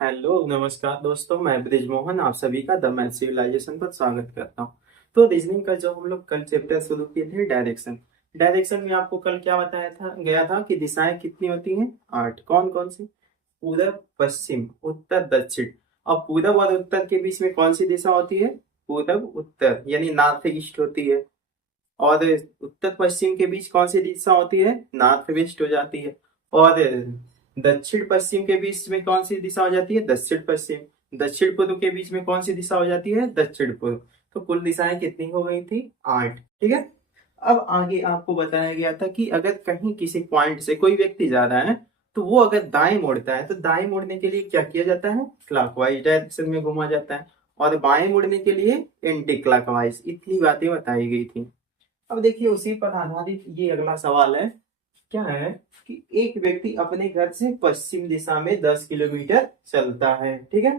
Hello नमस्कार दोस्तों, मैं ब्रिज मोहन आप सभी का द मैथ सिविलाइजेशन पर स्वागत करता हूँ। तो रीजनिंग का जो हम लोग कल चैप्टर शुरू किए थे, डायरेक्शन। डायरेक्शन में आपको कल क्या बताया था गया था कि दिशाएं कितनी होती हैं? 8। कौन कौन सी? पूरब, पश्चिम, उत्तर, दक्षिण। अब पूरब और उत्तर के बीच में कौन सी दिशा होती है? पूरब उत्तर, यानी नॉर्थ ईस्ट होती है। और उत्तर पश्चिम के बीच कौन सी दिशा होती है? नॉर्थ वेस्ट हो जाती है। और दक्षिण पश्चिम के बीच में कौन सी दिशा हो जाती है? दक्षिण पश्चिम। दक्षिण पूर्व के बीच में कौन सी दिशा हो जाती है? दक्षिण पूर्व। तो कुल दिशाएं कितनी हो गई थी? 8। ठीक है। अब आगे आपको बताया गया था कि अगर कहीं किसी पॉइंट से कोई व्यक्ति जा रहा है, तो वो अगर दाएं मुड़ता है तो दाएं मुड़ने के लिए क्या किया जाता है? क्लॉकवाइज डायरेक्शन में घुमा जाता है। और बाएं मुड़ने के लिए एंटी क्लॉकवाइज। इतनी बातें बताई गई थी। अब देखिए, उसी पर आधारित ये अगला सवाल है। क्या है कि एक व्यक्ति अपने घर से पश्चिम दिशा में 10 किलोमीटर चलता है। ठीक है।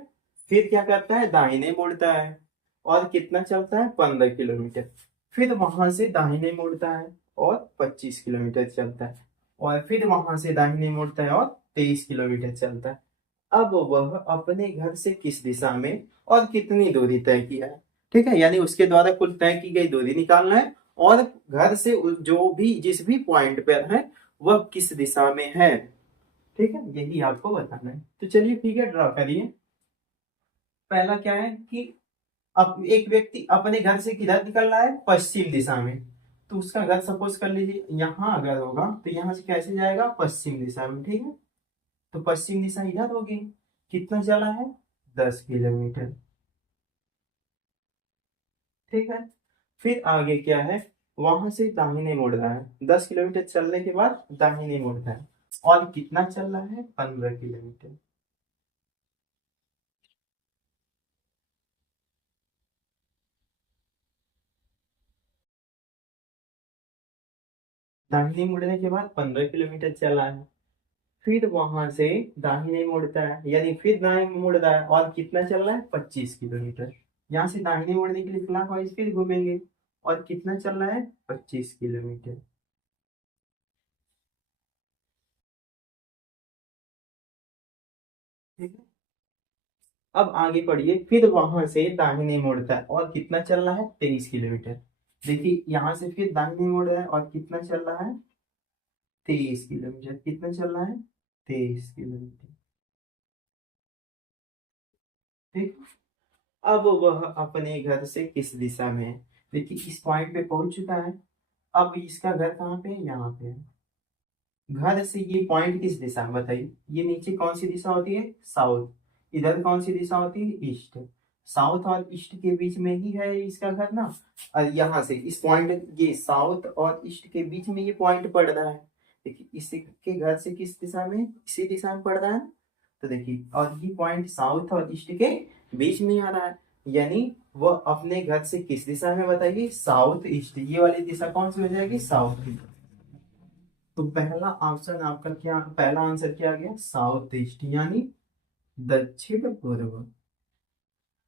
फिर क्या करता है? दाहिने मुड़ता है। और कितना चलता है? 15 किलोमीटर। फिर वहां से दाहिने मुड़ता है और 25 किलोमीटर चलता है। और फिर वहां से दाहिने मुड़ता है और 23 किलोमीटर चलता है। अब वह अपने घर से किस दिशा में और कितनी दूरी तय किया है? ठीक है, यानी उसके द्वारा कुल तय की गई दूरी निकालना है। और घर से जो भी जिस भी पॉइंट पर है, वह किस दिशा में है। ठीक है, यही आपको बताना है। तो चलिए ठीक है, ड्रा करिए। पहला क्या है कि अब एक व्यक्ति अपने घर से किधर निकल रहा है? पश्चिम दिशा में। तो उसका घर सपोज कर लीजिए यहाँ अगर होगा, तो यहाँ से कैसे जाएगा? पश्चिम दिशा में। ठीक है। तो पश्चिम दिशा इधर होगी। कितना चला है? 10 किलोमीटर। ठीक है। फिर आगे क्या है? वहां से दाहिने मुड़ रहा है। 10 किलोमीटर चलने के बाद दाहिने मुड़ रहा है। और कितना चल रहा है? 15 किलोमीटर। दाहिने मुड़ने के बाद 15 किलोमीटर चला है। फिर वहां से दाहिने मुड़ता है, यानी फिर दाहिने मुड़ रहा है। और कितना चल रहा है? 25 किलोमीटर। यहाँ से दाहिने मुड़ने के लिए क्लॉकवाइज फिर घूमेंगे। और कितना चल रहा है? 25 किलोमीटर। ठीक है। अब आगे बढ़िए। फिर वहां से दाहिने मुड़ता है और कितना चल रहा है? 23 किलोमीटर। देखिए, यहाँ से फिर दाहिने मुड़ रहा है और कितना चल रहा है? 23 किलोमीटर। कितना चल रहा है? 23 किलोमीटर। ठीक। अब वह अपने घर से किस दिशा में है? देखिए, इस पॉइंट पे पहुंच चुका है। अब इसका घर कहाँ पे है? यहाँ पे है। घर से ये पॉइंट किस दिशा में बताइए? ये नीचे कौन सी दिशा होती है? साउथ। इधर कौन सी दिशा होती है? ईस्ट। साउथ और ईस्ट के बीच में ही है इसका घर ना। और यहाँ से इस पॉइंट, ये साउथ और ईस्ट के बीच में ये पॉइंट पड़ रहा है। देखिए, इसके घर से किस दिशा में? इसी दिशा में पड़ रहा है। तो देखिए, और ये पॉइंट साउथ और ईस्ट के बीच में आ रहा है। यानी वह अपने घर से किस दिशा में बताइए? South east. ये वाली दिशा कौन सी हो जाएगी? साउथ की। तो पहला ऑप्शन आपका क्या, पहला आंसर क्या आ गया? साउथ ईस्ट, यानी दक्षिण पूर्व।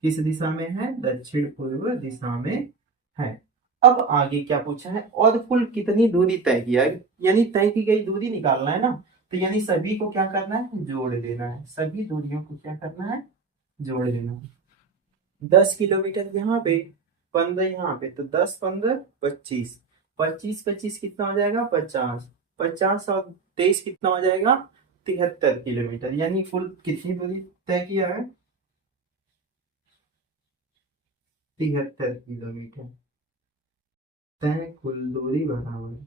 किस दिशा में है? दक्षिण पूर्व दिशा में है। अब आगे क्या पूछा है? और कुल कितनी दूरी तय किया है, यानी तय की गई दूरी निकालना है ना। तो यानी सभी को क्या करना है? जोड़ लेना है। सभी दूरियों को क्या करना है? जोड़ लेना है। 10 किलोमीटर यहाँ पे, 15 यहाँ पे, तो 10 15 25। 25 25 कितना हो जाएगा? 50। 50 और 23 कितना हो जाएगा? 73 किलोमीटर। यानी कुल कितनी दूरी तय किया है? 73 किलोमीटर। तय कुल दूरी बराबर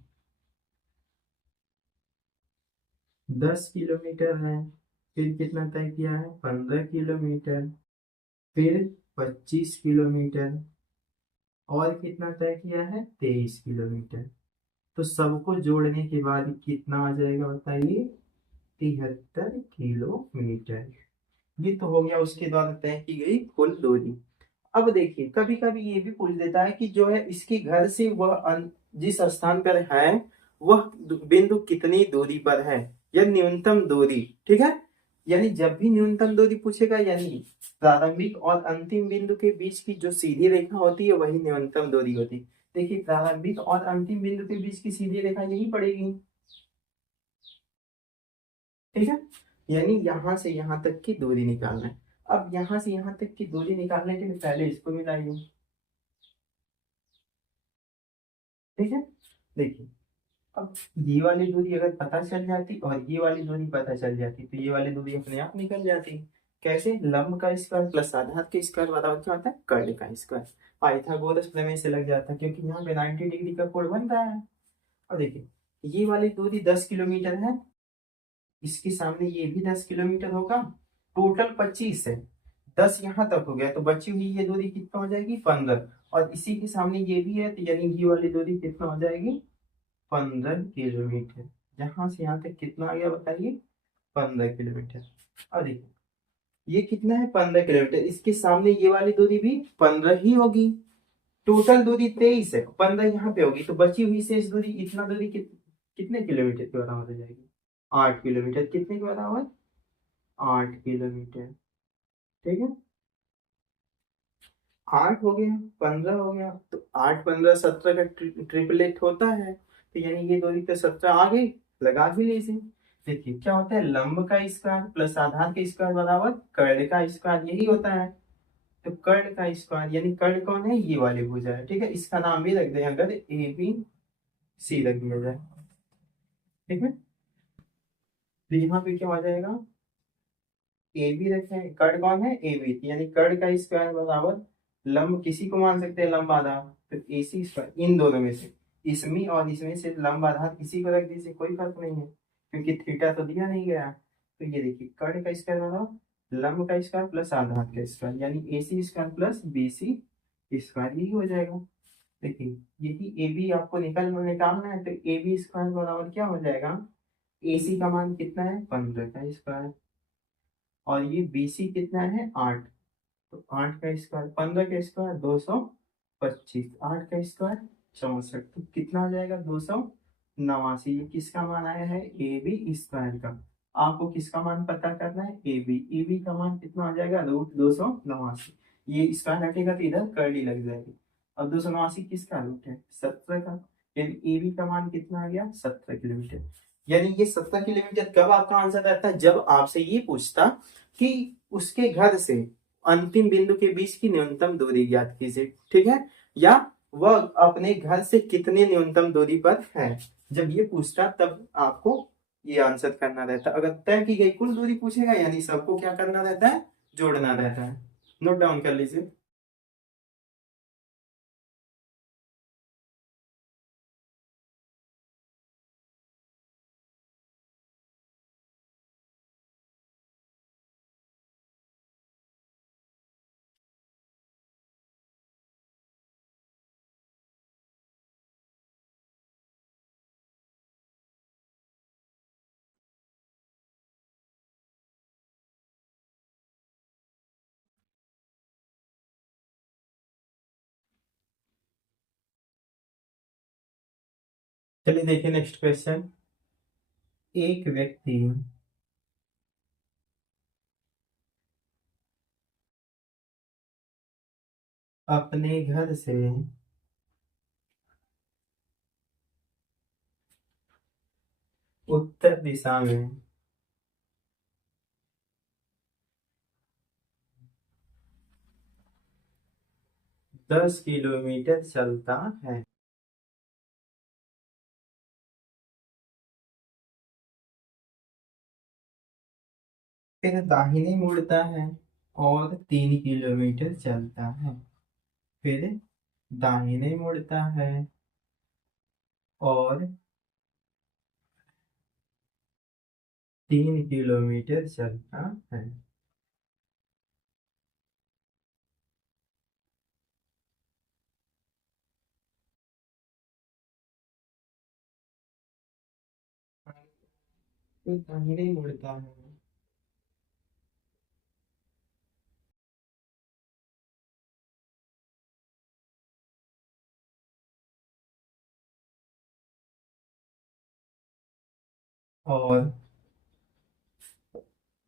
10 किलोमीटर है। फिर कितना तय किया है? 15 किलोमीटर। फिर 25 किलोमीटर। और कितना तय किया है? 23 किलोमीटर। तो सबको जोड़ने के बाद कितना आ जाएगा बताइए? 73 किलोमीटर। ये तो हो गया उसके द्वारा तय की गई कुल दूरी। अब देखिए, कभी कभी ये भी पूछ देता है कि जो है इसके घर से वह जिस स्थान पर है, वह बिंदु कितनी दूरी पर है, या न्यूनतम दूरी। ठीक है। यानी जब भी न्यूनतम दूरी पूछेगा, यानी प्रारंभिक और अंतिम बिंदु के बीच की जो सीधी रेखा होती है, वही न्यूनतम दूरी होती है। देखिए, प्रारंभिक और अंतिम बिंदु के बीच की सीधी रेखा यही पड़ेगी। ठीक है। यानी यहाँ से यहाँ तक की दूरी निकालना है। अब यहाँ से यहाँ तक की दूरी निकालने के लिए पहले इसको मिलाइए, ठीक है। देखिए, अब ये वाली दूरी अगर पता चल जाती और ये वाली दूरी पता चल जाती तो ये वाली दूरी अपने आप निकल जाती। कैसे? लंब का स्क्वायर प्लस आधार के स्क्वायर बराबर क्या होता है? कर्ण का स्क्वायर। पाइथागोरस प्रमेय से लग जाता है, क्योंकि यहाँ पे 90 डिग्री का कोण बन रहा है। और देखिए, ये वाली दूरी 10 किलोमीटर है, इसके सामने ये भी 10 किलोमीटर होगा, टोटल 25 है। 10 यहाँ तक हो गया तो बची हुई ये दूरी कितना हो जाएगी? 15। और इसी के सामने ये भी है, तो यानी ये वाली दूरी कितना हो जाएगी? 15 किलोमीटर। यहाँ से यहाँ तक कितना आ गया बताइए? 15 किलोमीटर। और देखिए, ये कितना है? 15 किलोमीटर। इसके सामने ये वाली दूरी भी 15 ही होगी। टोटल दूरी 23 है, 15 यहाँ पे होगी, तो बची हुई शेष दूरी, इतना दूरी कितने किलोमीटर के बराबर हो जाएगी? 8 किलोमीटर। कितने के बराबर? 8 किलोमीटर। ठीक है, 8 हो गया, 15 हो गया, तो 8 15 17 का ट्रिपलेट होता है, तो यानी ये दूरी तो 17 आ गई। लगा भी लीजिए। देखिए क्या होता है, लंब का स्क्वायर प्लस आधार का स्क्वायर बराबर कर्ण का स्क्वायर, यही होता है। तो कर्ण का स्क्वायर, यानी कर्ण कौन है? ये वाली भुजा है, ठीक है। इसका नाम भी रख दें, अगर ए बी सी रख दिया जाए, ठीक है। तो यहाँ पे क्या हो जाएगा? ए बी रखें, कर्ण कौन है? ए बी, यानी कर्ण का स्क्वायर बराबर लंब किसी को मान सकते हैं, लंब आधार, तो ए सी स्क्वायर, इन दोनों में से, इसमें और इसमें से लंब आधार किसी को रख दीजिए, कोई फर्क नहीं है, क्योंकि थीटा तो दिया नहीं गया। तो ये देखिए, कर्ण का स्क्वायर बराबर लंब का स्क्वायर प्लस आधार का स्क्वायर, यानी A C square plus B C square, यही हो जाएगा। देखिए, यही ए बी आपको निकालना है, तो ए बी स्क्वायर बराबर क्या हो जाएगा? ए सी का मान कितना है? 15 का स्क्वायर, और ये बीसी कितना है? 8। तो 8 का स्क्वायर, 15 का स्क्वायर 225, 8 का स्क्वायर 64, तो कितना हो जाएगा? 289। ये किसका मान आया है? ए बी स्क्वायर का। आपको किसका मान पता करना है? ए बी का मान कितना हो जाएगा? √289। ये स्क्वायर हटेगा तो इधर कर्ली लग जाएगी। अब 289 किसका रूट है? 17 का। यानी ए बी का मान कितना आ गया? 17 किलोमीटर। यानी ये 17 किलोमीटर कब आपका आंसर रहता है? जब आपसे ये पूछता कि उसके घर से अंतिम बिंदु के बीच की न्यूनतम दूरी ज्ञात कीजिए, ठीक है, या वह अपने घर से कितने न्यूनतम दूरी पर है। जब ये पूछता तब आपको ये आंसर करना रहता। अगर तय की गई कुल दूरी पूछेगा, यानी सबको क्या करना रहता है? जोड़ना रहता है। नोट डाउन कर लीजिए। चलिए देखिए नेक्स्ट क्वेश्चन। एक व्यक्ति अपने घर से उत्तर दिशा में 10 किलोमीटर चलता है, फिर दाहिने मुड़ता है और 3 किलोमीटर चलता है, फिर दाहिने मुड़ता है और 3 किलोमीटर चलता है। फिर दाहिने मुड़ता है और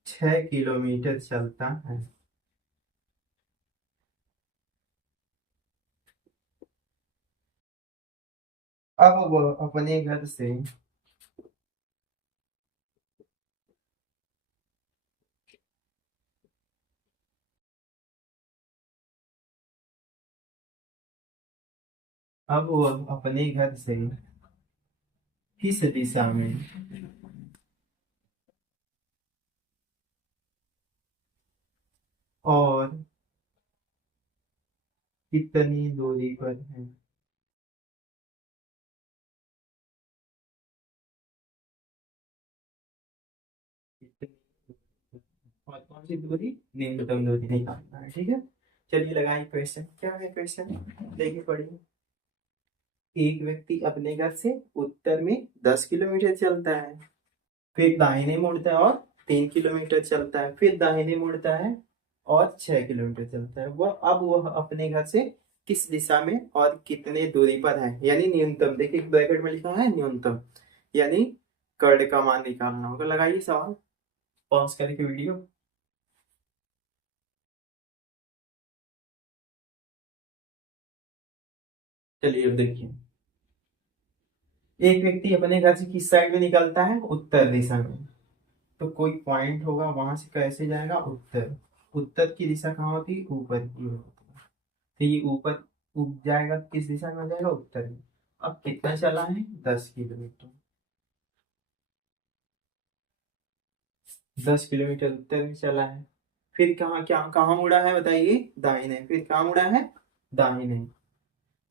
6 किलोमीटर चलता है। अब वह अपने घर से अब वो अपने घर से किस दिशा में और कितनी दूरी पर है। और कौन सी दूरी, न्यूनतम दूरी निकालना है, ठीक है। चलिए लगाइए क्वेश्चन, क्या है क्वेश्चन, देखिए पढ़िए। एक व्यक्ति अपने घर से उत्तर में 10 किलोमीटर चलता है, फिर दाहिने मुड़ता है और 3 किलोमीटर चलता है, फिर दाहिने मुड़ता है और 6 किलोमीटर चलता है। वह अपने घर से किस दिशा में और कितने दूरी पर है, यानी न्यूनतम, देखिए ब्रैकेट में लिखा है न्यूनतम, यानी कर्ण का मान निकालना होगा। लगाइए सवाल, पॉज करके वीडियो। चलिए अब देखिए, एक व्यक्ति अपने घर से किस साइड में निकलता है, उत्तर दिशा में। तो कोई पॉइंट होगा, वहां से कैसे जाएगा, उत्तर। उत्तर की दिशा कहाँ होती है, ऊपर की होती है। तो ये ऊपर उठ जाएगा, किस दिशा में आ जाएगा, उत्तर में। अब कितना चला है, 10 किलोमीटर। 10 किलोमीटर उत्तर में चला है। फिर कहाँ, क्या कहाँ मुड़ा है बताइए, दाहिने। फिर कहाँ मुड़ा है, दाहिने।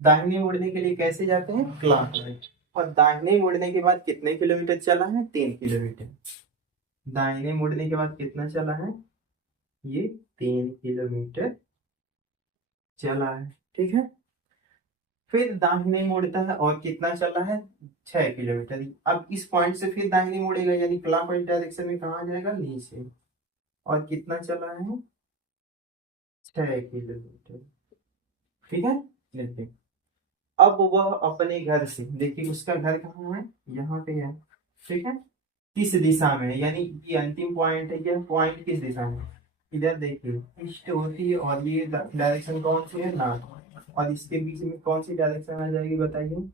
दाहिने मुड़ने के लिए कैसे जाते हैं, क्लॉकवाइज। और दाहिने मुड़ने के बाद कितने किलोमीटर चला है, 3 किलोमीटर। दाहिने मुड़ने के बाद कितना चला है, ये 3 किलोमीटर चला है, ठीक है। फिर दाहिने मुड़ता है और कितना चला है, 6 किलोमीटर। अब इस पॉइंट से फिर दाहिने मुड़ेगा, यानी क्लॉकवाइज डायरेक्शन में कहाँ आ जाएगा, नीचे। और कितना चला है, 6 किलोमीटर, ठीक है। देखिए, अब वह अपने घर से, देखिए उसका घर कहाँ है, यहाँ पे है, ठीक है। किस दिशा में है, यानी ये अंतिम पॉइंट है, यह पॉइंट किस दिशा में। इधर देखिए ईस्ट होती है और ये डायरेक्शन कौन सी है, नॉर्थ। और इसके बीच में कौन सी डायरेक्शन आ जाएगी बताइए,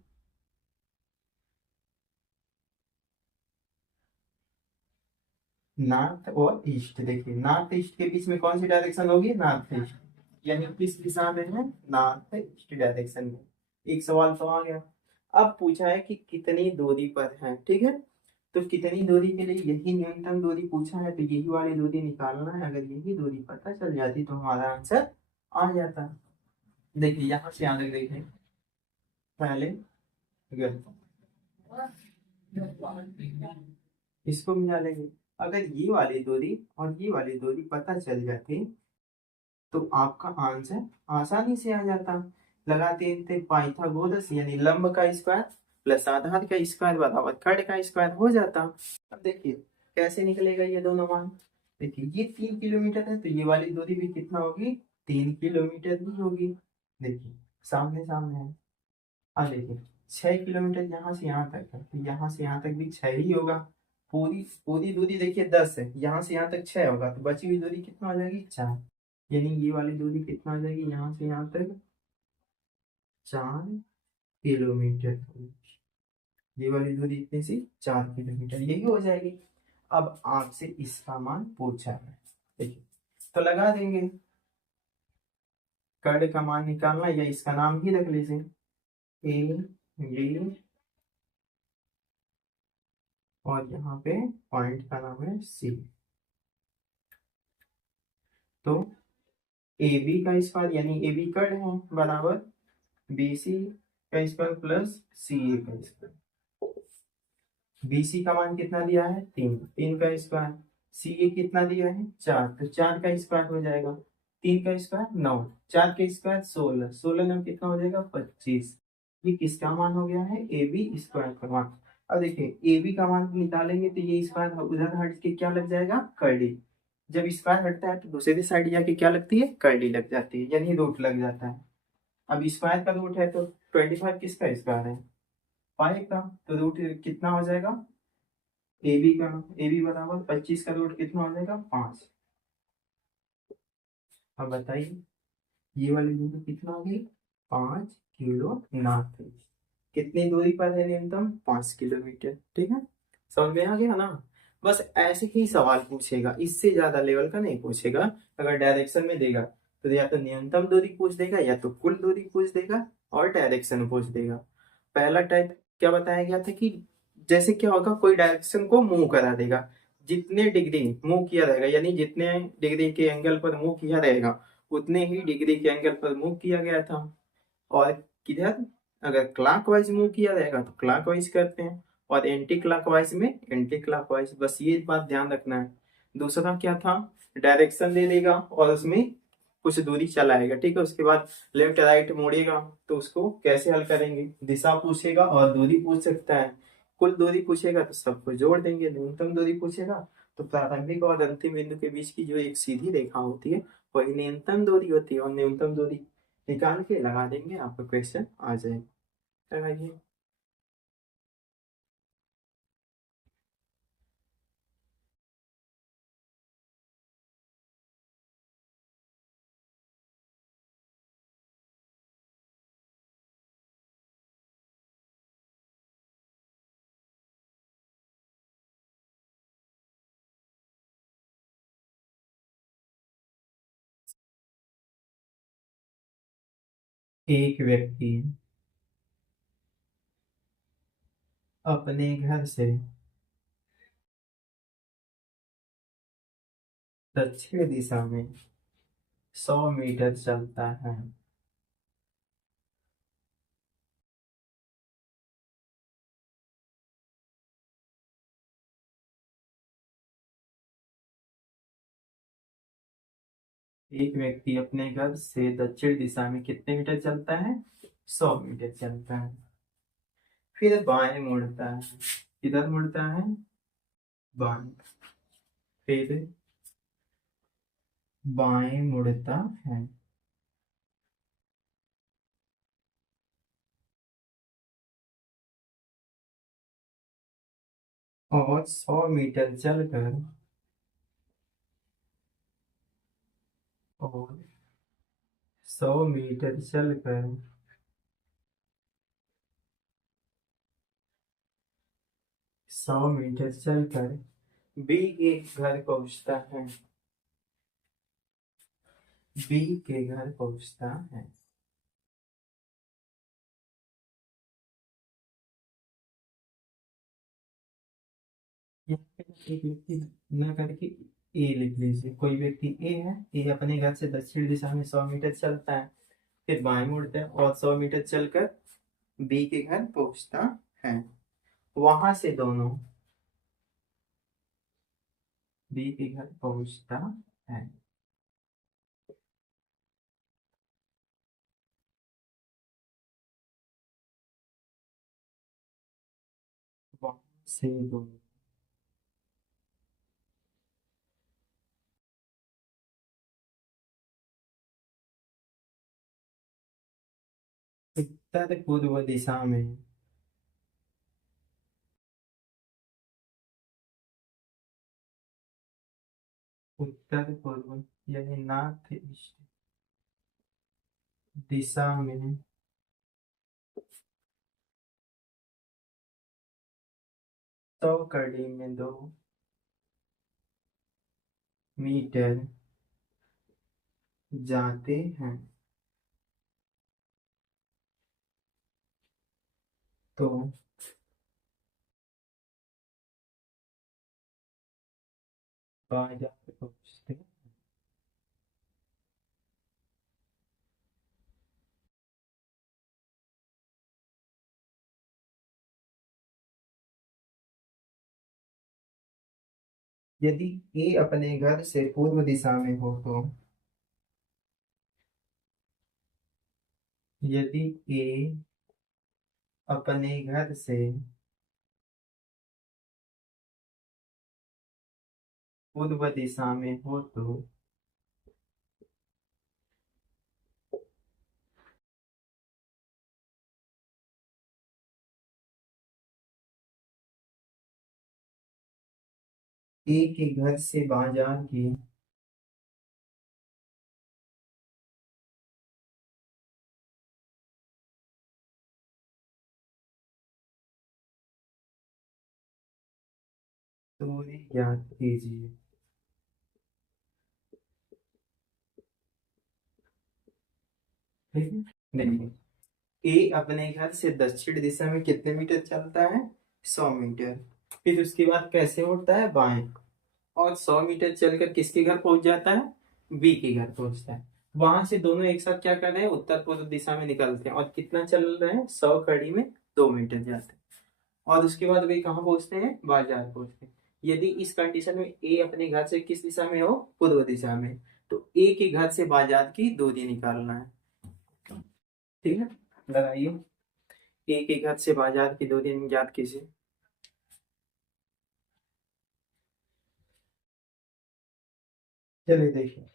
नॉर्थ और ईस्ट। देखिए नॉर्थ ईस्ट के बीच में कौन सी डायरेक्शन होगी, नॉर्थ ईस्ट। यानी किस दिशा में है, नॉर्थ ईस्ट डायरेक्शन में। एक सवाल तो आ गया। अब पूछा है कि कितनी दूरी पर है, ठीक है। तो कितनी दूरी के लिए यही न्यूनतम दूरी पूछा है, तो यही वाली दूरी निकालना है। अगर यही दूरी पता चल जाती तो हमारा आंसर आ जाता। देखिए यहाँ से आगे देखें, पहले अगर इसको मिला लेंगे। अगर ये वाली दूरी और ये वाली दूरी पता चल जाती तो आपका आंसर आसानी से आ जाता। लगाते थे पाइथागोरस, यानी लंब का स्क्वायर प्लस आधार का स्क्वायर बराबर खड़ का स्क्वायर हो जाता। अब देखिए कैसे निकलेगा ये दोनों मान। देखिए ये 3 किलोमीटर है, तो ये वाली दूरी भी कितना होगी, 3 किलोमीटर ही होगी। देखिए सामने सामने है। अब देखिए 6 किलोमीटर यहाँ से यहाँ तक है, तो यहाँ से यहाँ तक भी 6 ही होगा। पूरी पूरी दूरी देखिए 10 है, यहाँ से यहाँ तक 6 होगा, तो बची हुई दूरी कितना हो जाएगी, 4। यानी ये वाली दूरी कितना आ जाएगी, यहाँ से यहाँ तक 4 किलोमीटर। ये वाली दूरी इतनी सी 4 किलोमीटर, यही हो जाएगी। अब आपसे इसका मान पूछा है, देखिए तो लगा देंगे। कर्ण का मान निकालना, या इसका नाम ही रख लीजिए, ए बी, और यहाँ पे पॉइंट का नाम है सी। तो ए बी का स्क्वायर, यानी ए बी कर्ण है, बराबर बी सी का स्क्वायर प्लस सी ए का स्क्वायर। बीसी का मान कितना दिया है, 3, 3 का स्क्वायर। सी ए कितना दिया है, 4, तो 4 का स्क्वायर हो जाएगा। 3 का स्क्वायर 9, 4 का स्क्वायर 16, 16 में कितना हो जाएगा, 25। ये किसका मान हो गया है, ए बी स्क्वायर का मान। अब देखिए ए बी का मान निकालेंगे तो ये स्क्वायर उधर हट के क्या लग जाएगा, कर्ली। जब स्क्वायर हटता है तो दूसरी साइड जाके क्या लगती है, कर्ली लग जाती है, यानी रूट लग जाता है। अब स्क्वायर का रूट है तो 25 किसका स्क्वायर है, 5 का। तो रूट कितना हो जाएगा, ए बी का, ए बी बराबर 25 का रूट कितना हो जाएगा, 5। अब बताइए ये वाली दूरी कितना होगी, 5 किलो नाथ। कितनी दूरी पर है न्यूनतम, 5 किलोमीटर, ठीक है। समझ में आ गया ना। बस ऐसे ही सवाल पूछेगा, इससे ज्यादा लेवल का नहीं पूछेगा। अगर डायरेक्शन में देगा तो या तो न्यूनतम दूरी पूछ देगा या तो कुल दूरी पूछ देगा, और डायरेक्शन पूछ देगा। पहला टाइप क्या बताया गया था कि जैसे क्या होगा, कोई डायरेक्शन को मूव करा देगा, जितने डिग्री मूव किया रहेगा, यानी जितने डिग्री के एंगल पर मूव किया रहेगा उतने ही डिग्री के एंगल पर मूव किया गया था। और किधर, अगर क्लॉकवाइज मूव किया रहेगा तो क्लॉकवाइज करते हैं, और एंटी क्लॉकवाइज में एंटी क्लॉकवाइज, बस ये बात ध्यान रखना है। दूसरा क्या था, डायरेक्शन दे देगा और उसमें कुछ दूरी चलाएगा, ठीक है, उसके बाद लेफ्ट राइट मोड़ेगा, तो उसको कैसे हल करेंगे, दिशा पूछेगा और दूरी पूछ सकता है। कुल दूरी पूछेगा तो सबको जोड़ देंगे, न्यूनतम दूरी पूछेगा तो प्रारंभिक और अंतिम बिंदु के बीच की जो एक सीधी रेखा होती है वही न्यूनतम दूरी होती है, और न्यूनतम दूरी निकाल के लगा देंगे, आपका क्वेश्चन आ जाएगा। लगाइए। एक व्यक्ति अपने घर से दक्षिण दिशा में 100 मीटर चलता है। एक व्यक्ति अपने घर से दक्षिण दिशा में कितने मीटर चलता है, 100 मीटर चलता है। फिर बाएं मुड़ता है, किधर मुड़ता है, बाएं। फिर बाएं मुड़ता है और 100 मीटर चलकर, और 100 मीटर चलकर 100 मीटर चलकर बी के घर पहुंचता है, बी के घर पहुंचता है। यहाँ पे एक व्यक्ति न करके ए लिख लीजिए, कोई व्यक्ति ए है, ए अपने घर से दक्षिण दिशा में 100 मीटर चलता है, फिर बाएं मुड़ता है और 100 मीटर चलकर बी के घर पहुंचता है। वहां से दोनों बी के घर पहुंचता है, वहां से दोनों उत्तर पूर्व दिशा में, उत्तर पूर्व यानी नॉर्थ ईस्ट दिशा में 100 कड़ी में 2 मीटर जाते हैं, तो बाजार पहुंचते हैं। यदि ए अपने घर से पूर्व दिशा में हो तो, यदि ए अपने घर से पूर्व दिशा में हो तो ए के घर से बाजार की दूरी ज्ञात कीजिए। ठीक है, देखिए ए अपने घर से दक्षिण दिशा में कितने मीटर चलता है? 100 मीटर। फिर उसके बाद कैसे मुड़ता है? बाएं। और 100 मीटर चलकर किसके घर पहुंच जाता है? बी के घर पहुंचता है। वहां से दोनों एक साथ क्या कर रहे हैं? उत्तर पूर्व दिशा में निकलते हैं और कितना चल रहे हैं? 100 कड़ी में 2 मीटर जाते हैं। और उसके बाद वे कहाँ पहुंचते हैं? बाजार पहुंचते हैं। यदि इस कंडीशन में ए अपने घर से किस दिशा में हो? पूर्व दिशा में, तो ए के घर से बाजार की दूरी निकालना है। ठीक है, लगाइए। ए के घर से बाजार की दूरी ज्ञात कीजिए। चलिए देखिए,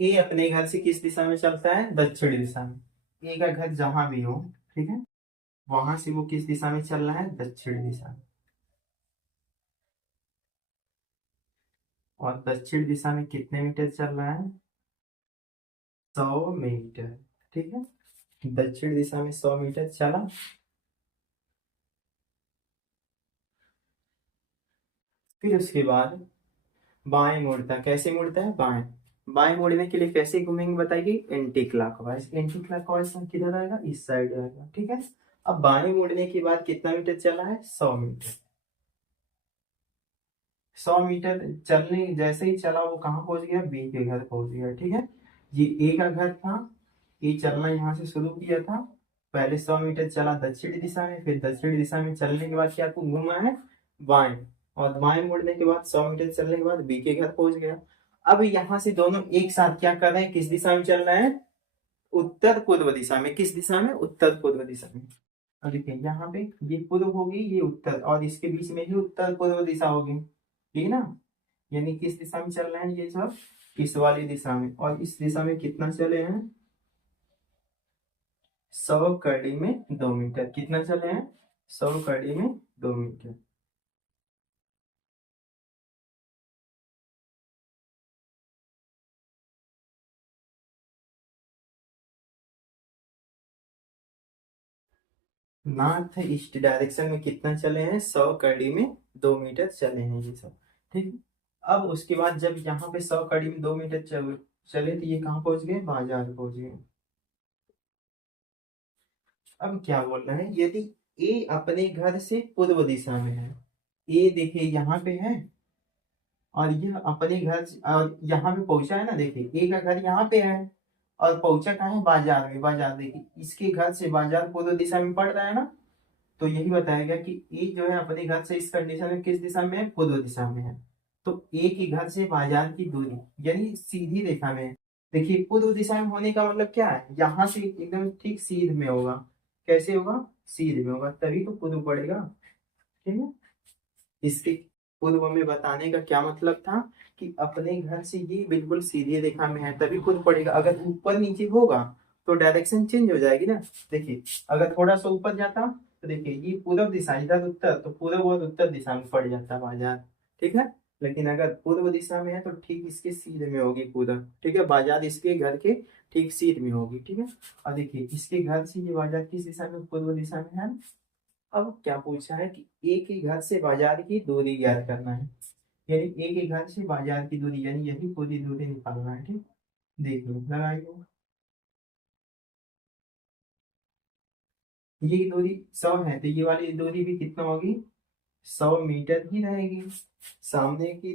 ए अपने घर से किस दिशा में चलता है? दक्षिणी दिशा में। ए का घर जहां भी हो, ठीक है, वहां से वो किस दिशा में चल रहा है? दक्षिण दिशा में। और दक्षिण दिशा में कितने मीटर चल रहा है? 100 मीटर। ठीक है, दक्षिण दिशा में 100 मीटर चला। फिर उसके बाद बाएं मुड़ता है। कैसे मुड़ता है? बाएं। बाएं मुड़ने के लिए कैसे घूमेंगे बताइए? Anti clockwise. एंटी क्लॉकवाइज किधर आएगा? इस साइड आएगा। ठीक है, अब बाएं मुड़ने के बाद कितना मीटर चला है? 100 मीटर। 100 मीटर चलने जैसे ही चला वो कहाँ पहुंच गया? बी के घर पहुंच गया। ठीक है, ये ए का घर था। ए चलना यहाँ से शुरू किया था। पहले 100 मीटर चला दक्षिणी दिशा में, फिर दक्षिणी दिशा में चलने के बाद क्या आपको घूमा है? बाएं। और बाएं मुड़ने के बाद 100 मीटर चलने के बाद बी के घर पहुंच गया। अब यहाँ से दोनों एक साथ क्या कर रहे हैं? किस दिशा में चल रहे हैं? उत्तर पूर्व दिशा में। किस दिशा में? उत्तर पूर्व दिशा में। और देखिए यहाँ पे ये पूर्व होगी, ये उत्तर, और इसके बीच में ही उत्तर पूर्व दिशा होगी। ठीक है ना? यानी किस दिशा में चल रहे हैं ये सब? इस वाली दिशा में। और इस दिशा में कितना चले हैं? 100 कड़ी में 2 मीटर। कितना चले हैं? 100 कड़ी में 2 मीटर। नॉर्थ ईस्ट डायरेक्शन में कितना चले हैं? 100 कड़ी में 2 मीटर चले हैं ये सब। ठीक है, अब उसके बाद जब यहाँ पे 100 कड़ी में 2 मीटर चले तो ये कहाँ पहुंच गए? बाजार पहुंच गए। अब क्या बोल रहे हैं? यदि ए अपने घर से पूर्व दिशा में है, ए देखिए यहाँ पे है, और यह अपने घर और यहाँ पे पहुंचा है ना, देखिए ए का घर यहाँ पे है और पहुंचा कहाँ है? बाजार में। बाजार देखिए इसके घर से बाजार पूर्व दिशा में पड़ रहा है ना, तो यही बताएगा कि ए जो है अपने घर से इस कंडीशन में किस दिशा में है? पूर्व दिशा में है। तो ए के घर से बाजार की दूरी यानी सीधी रेखा में है। देखिए पूर्व दिशा में होने का मतलब क्या है? यहाँ से एकदम ठीक सीध में होगा। कैसे होगा? सीध में होगा, तभी तो पूर्व पड़ेगा। ठीक है, इसके पूर्व में बताने का क्या मतलब था कि अपने घर से ये बिल्कुल सीधी रेखा में है तभी पूर्व पड़ेगा। अगर ऊपर नीचे होगा तो डायरेक्शन चेंज हो जाएगी ना। देखिए अगर थोड़ा सा ऊपर जाता तो देखिए ये पूर्व दिशा, इधर उत्तर, तो पूर्व और उत्तर दिशा में पड़ जाता बाजार। ठीक है, लेकिन अगर पूर्व दिशा में है तो ठीक इसके सीधे में होगी पूर्व। ठीक है, बाजार इसके घर के ठीक सीध में होगी। ठीक है, और देखिए इसके घर से ये बाजार किस दिशा में? पूर्व दिशा में है। अब क्या पूछा है कि एक ही घर से बाजार की दूरी ज्ञात करना है। यानी एक ही घर से बाजार की दूरी, यानी यही पूरी दूरी निकालना है। ठीक, देखिए लगाइए। ये दूरी 100 है तो ये वाली दूरी भी कितना होगी? 100 मीटर ही रहेगी। सामने की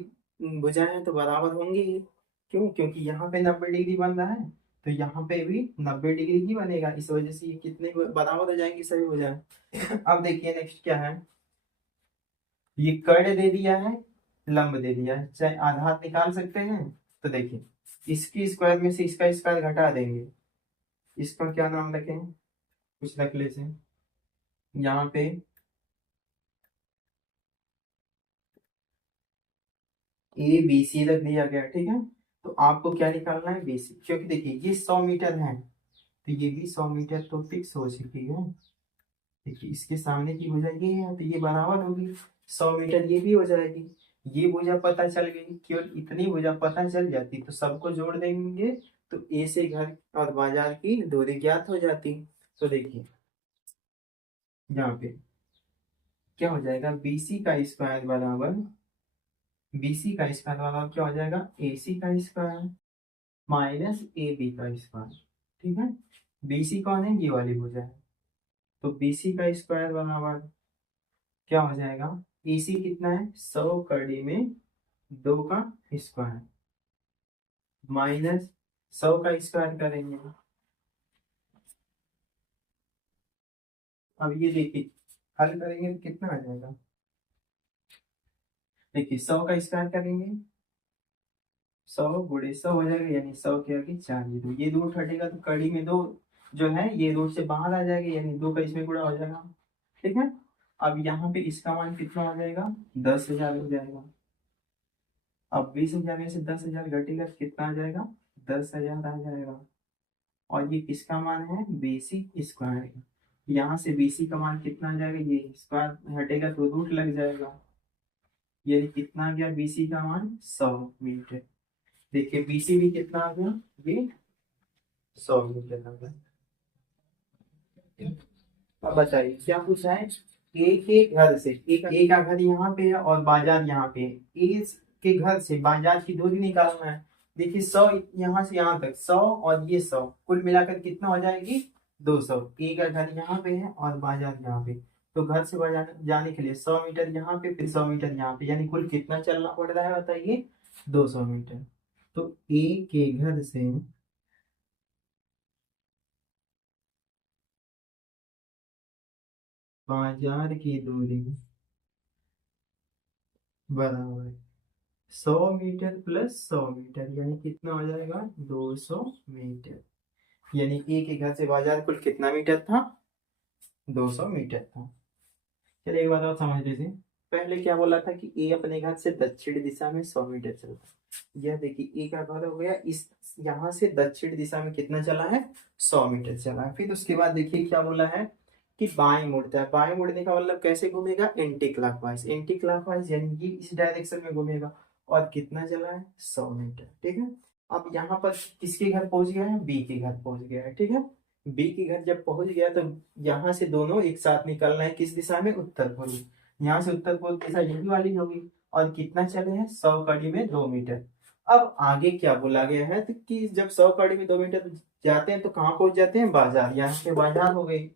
भुजाएं तो बराबर होंगी ही। क्यों? क्योंकि यहाँ पे 90 डिग्री बन रहा है, तो यहाँ पे भी 90 डिग्री ही बनेगा। इस वजह से ये कितने बराबर हो जाएंगी सभी भुजाएं। अब देखिए नेक्स्ट क्या है। ये कर्ण दे दिया है, लंब दे दिया है, चाहे आधार निकाल सकते हैं। तो देखिए इसकी स्क्वायर में से इसका स्क्वायर घटा देंगे। इसका क्या नाम रखें? कुछ रख लेते हैं यहाँ पे। ए बी सी रख दिया गया। ठीक है, तो आपको क्या निकालना है? B C. क्योंकि देखिए ये 100 मीटर है तो ये भी 100 मीटर तो फिक्स हो चुकी है। देखिए इसके सामने की भुजा ये है तो ये बराबर होगी। 100 मीटर ये भी हो जाएगी। ये भुजा पता चल गई, केवल इतनी भुजा पता चल जाती तो सबको जोड़ देंगे तो ए से घर और बाजार की दूरी ज्ञात हो जाती। तो देखिए यहाँ पे क्या हो जाएगा? बीसी का स्क्वायर बराबर, बीसी का स्क्वायर बराबर क्या हो जाएगा? एसी का स्क्वायर माइनस ए बी का स्क्वायर। ठीक है, BC कौन है, ये वाली भुजा है। तो BC का स्क्वायर बराबर क्या हो जाएगा, EC कितना है, 100 कड़ी में 2 का स्क्वायर माइनस 100 का स्क्वायर करेंगे। अब ये देखिए हल करेंगे तो कितना आ जाएगा, देखिए 100 का स्क्वायर करेंगे, 100 × 100 हो जाएगा, यानी 100 के आगे 4 जीरो, ये रूट हटेगा तो कड़ी में 2 जो है ये रूट से बाहर आ जाएगा, यानी 2 का इसमें गुणा हो जाएगा। ठीक है, अब यहाँ पे इसका मान कितना हो जाएगा, 10,000 हो जाएगा। अब 20,000 में से 10,000 घटेगा तो कितना आ जाएगा, 10,000 आ जाएगा। और ये किसका मान है, BC स्क्वायर का। यहाँ से BC का मान कितना आ जाएगा, ये स्क्वायर हटेगा तो रूट लग जाएगा, यानी कितना आ गया BC का मान 100 मीटर। देखिए BC भी कितना आ गया, ये 100 मीटर आ गया। अब बताइए क्या पूछा है, ए के घर से, ए का घर यहाँ पे है और बाजार यहाँ पे है, ए के घर से बाजार की दूरी निकालना है। देखिए 100 यहाँ से यहाँ तक 100 और ये 100 कुल मिलाकर कितना हो जाएगी, 200। ए का घर यहाँ पे है और बाजार यहाँ पे, तो घर से बाजार जाने के लिए 100 मीटर यहाँ पे, फिर 100 मीटर यहाँ पे, यानी कुल कितना चलना पड़ रहा है बताइए, 200 मीटर। तो ए के घर से बाजार की दूरी बराबर 100 मीटर प्लस 100 मीटर, यानी कितना हो जाएगा, 200 मीटर। यानी ए के घर से बाजार कुल कितना मीटर था, 200 मीटर था। चलिए एक बात और समझ लीजिए, पहले क्या बोला था कि ए अपने घर से दक्षिण दिशा में 100 मीटर चलता है। यह देखिए ए का घर हो गया, इस यहाँ से दक्षिण दिशा में कितना चला है, 100 मीटर चला है। फिर उसके बाद देखिए क्या बोला है कि बाएं मुड़ता है, बाएं मुड़ने का मतलब कैसे घूमेगा, एंटी क्लॉकवाइज, एंटी क्लॉकवाइज यानी कि इस डायरेक्शन में घूमेगा। और कितना चला है, 100 मीटर। ठीक है, अब यहाँ पर किसके घर पहुंच गया है, बी के घर पहुंच गया है। ठीक है, बी के घर जब पहुंच गया तो यहाँ से दोनों एक साथ निकलना है, किस दिशा में, उत्तर पूर्व। यहाँ से उत्तर पूर्व दिशा यही वाली होगी। और कितना चले हैं, 100 कड़ी में 2 मीटर। अब आगे क्या बोला गया है तो कि जब 100 कड़ी में 2 मीटर जाते हैं तो कहाँ पहुंच जाते हैं, बाजार, यहाँ पे बाजार हो गई।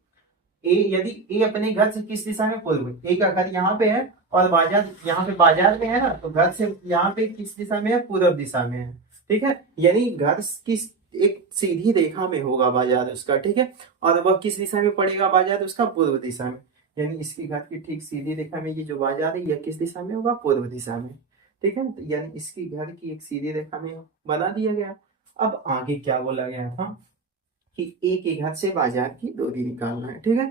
ए यदि ए अपने घर से किस दिशा में, पूर्व, ए का घर यहाँ पे है और बाजार यहाँ पे बाजार में है ना, तो घर से यहाँ पे किस दिशा में है, पूर्व दिशा में है। ठीक है, यानी घर की एक सीधी रेखा में होगा बाजार उसका। ठीक है, और वह किस दिशा में पड़ेगा बाजार उसका, पूर्व दिशा में। यानी इसकी घर की ठीक सीधी रेखा में ये जो बाजार है यह किस दिशा में होगा, पूर्व दिशा में। ठीक है, तो यानी इसकी घर की एक सीधी रेखा में बना दिया गया। अब आगे क्या बोला गया था कि ए के घर से बाजार की दूरी निकालना है। ठीक है,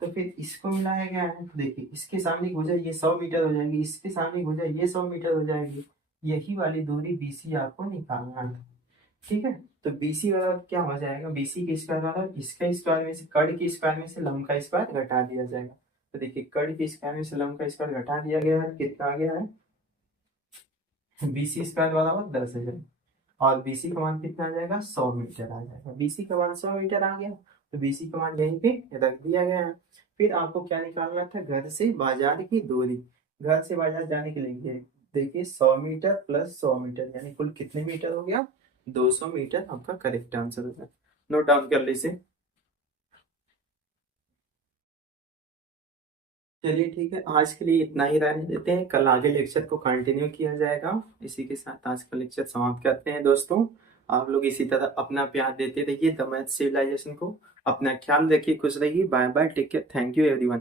तो फिर इसको मिलाया गया है, देखिए इसके सामने की भुजा ये 100 मीटर हो जाएगी, इसके सामने की भुजा ये 100 मीटर हो जाएगी। यही वाली दूरी BC आपको निकालना है। ठीक है, तो BC वाला क्या हो जाएगा, BC के स्क्वायर वाला इसका स्क्वायर में से, कड़ के स्क्वायर में से लंब का स्क्वायर घटा दिया जाएगा। तो देखिए कड़ के स्क्वायर में से लंब का स्क्वायर घटा दिया गया है, कितना आ गया है, BC स्क्वायर बराबर 10,000। और BC का मान कितना आ जाएगा, 100 मीटर आ जाएगा। BC का मान 100 मीटर आ गया, तो BC का मान यहीं पे रख दिया गया है। फिर आपको क्या निकालना था, घर से बाजार की दूरी। घर से बाजार जाने के लिए देखिए 100 मीटर प्लस 100 मीटर, यानी कुल कितने मीटर हो गया, 200 मीटर आपका करेक्ट आंसर होगा। नोट डाउन कर लीजिए। चलिए ठीक है, आज के लिए इतना ही रहने देते हैं, कल आगे लेक्चर को कंटिन्यू किया जाएगा। इसी के साथ आज का लेक्चर समाप्त करते हैं दोस्तों। आप लोग इसी तरह अपना प्यार देते रहिए द मैथ सिविलाइजेशन को। अपना ख्याल रखिए, खुश रहिए, bye bye, take care, thank you everyone.